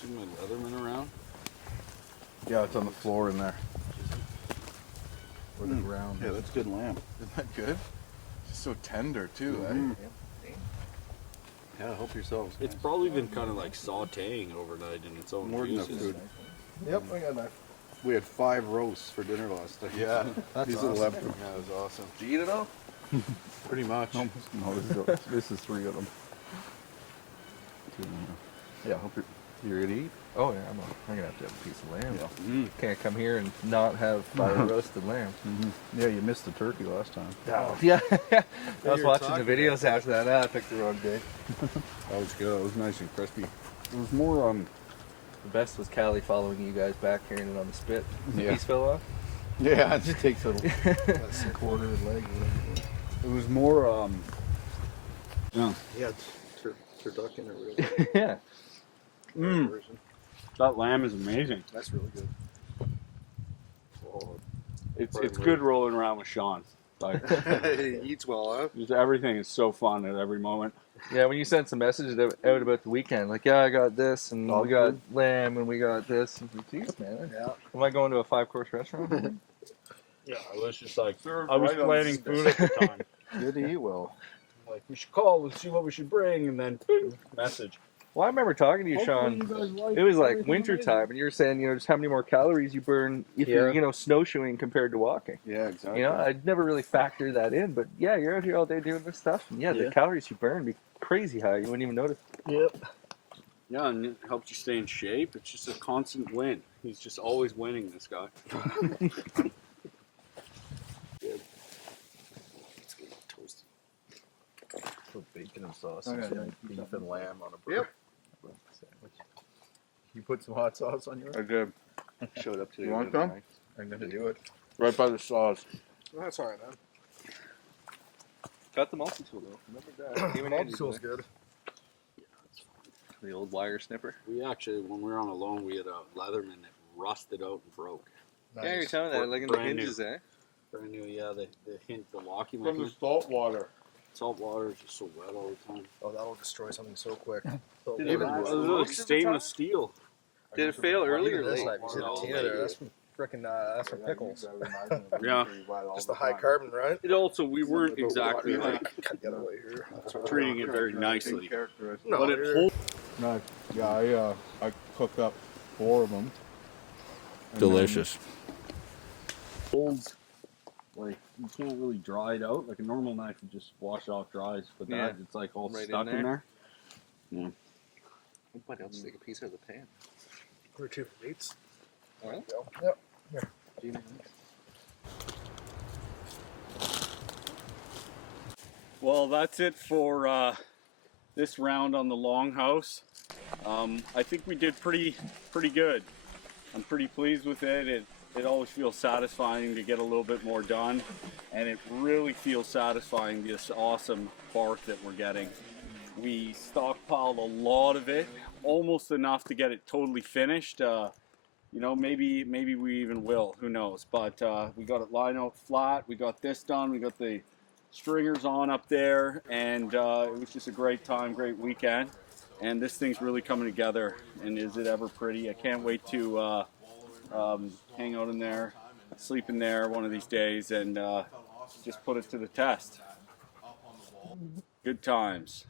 see my Leatherman around? Yeah, it's on the floor in there. Or the ground. Yeah, that's good lamb. Isn't that good? It's so tender too, Yeah, help yourselves. It's probably been kind of like sauteing overnight in its own More than enough juices. food. Yep, I got a knife. We had 5 roasts for dinner last night. Yeah. That's These awesome. are left. Yeah, it was awesome. Did you eat it all? Pretty much. No, this is 3 of them. Yeah, hope you're gonna eat. Oh yeah, I'm gonna have to have a piece of lamb. Yeah. Mm. Can't come here and not have fire roasted lamb. Yeah, you missed the turkey last time. Oh, yeah. I was were watching the talking videos after that. I picked the wrong day. That was good. It was nice and crispy. It was more The best was Callie following you guys back, carrying it on the spit. The Yeah. piece fell off. Yeah, it just takes a little. That's a quarter of the leg. it was more yeah. Yeah, it's turducken or really Yeah. version. That lamb is amazing. That's really good. It's good rolling around with Shawn. Like, He eats well, huh? just everything is so fun at every moment. Yeah, when you sent some messages out about the weekend, like, yeah, I got this, and we got lamb, and we got this. And geez, man. Yeah. Am I going to a 5-course restaurant? Yeah, I was just like, Served I was right on planning the food at the time. Did he eat well? Like, we should call, let's see what we should bring, and then boom, message. Well, I remember talking to you, Hopefully Shawn. you guys like It was like everything winter amazing. time, and you were saying, just how many more calories you burn if you're, snowshoeing compared to walking. Yeah, exactly. I'd never really factored that in, but yeah, you're out here all day doing this stuff, and the Yeah. calories you burn be crazy high. You wouldn't even notice. Yep. Yeah, and it helps you stay in shape. It's just a constant win. He's just always winning, this guy. Put bacon and sauce Oh, and yeah, some yeah. beef and lamb on a burger. Sandwich. You put some hot sauce on yours? I did. Showed up today. You want some? I'm gonna do it. Right by the sauce. That's alright, man. Got the multi-tool though. Remember that? Even Andy did Multi-tool's it. good. The old wire snipper. We actually, when we were on a loan, we had a Leatherman that rusted out and broke. Yeah, you're Nice. telling that, like in the Brand new. hinges, eh? Brand new, yeah, the hint, the locking From the mechanism. salt water. Salt water is just so wet all the time. Oh, that'll destroy something so quick. Did Even it last it was most like of the stainless time? steel. Did it fail early or Even this late? life, you see the No, tin late. there. That's from frickin' that's from pickles. Yeah. Just the high carbon, right? It also, we weren't exactly like Get away here. treating it very nicely. No, But it you're- holds. No, yeah, I cooked up 4 of them. Delicious. Folds, like you can't really dry it out. Like a normal knife, you just wash off dries, but that it's like all Right stuck in there. Yeah. Buddy, I'll just take a piece out of the pan. Or 2 meats. All right. Yep. Here. Well, that's it for this round on the Longhouse. I think we did pretty good. I'm pretty pleased with it. It always feels satisfying to get a little bit more done, and it really feels satisfying, this awesome bark that we're getting. We stockpiled a lot of it, almost enough to get it totally finished. You know, maybe we even will, who knows. But we got it lined out flat, we got this done, we got the stringers on up there, and it was just a great time, great weekend. And this thing's really coming together, and is it ever pretty? I can't wait to hang out in there, sleep in there one of these days, and just put it to the test. Good times.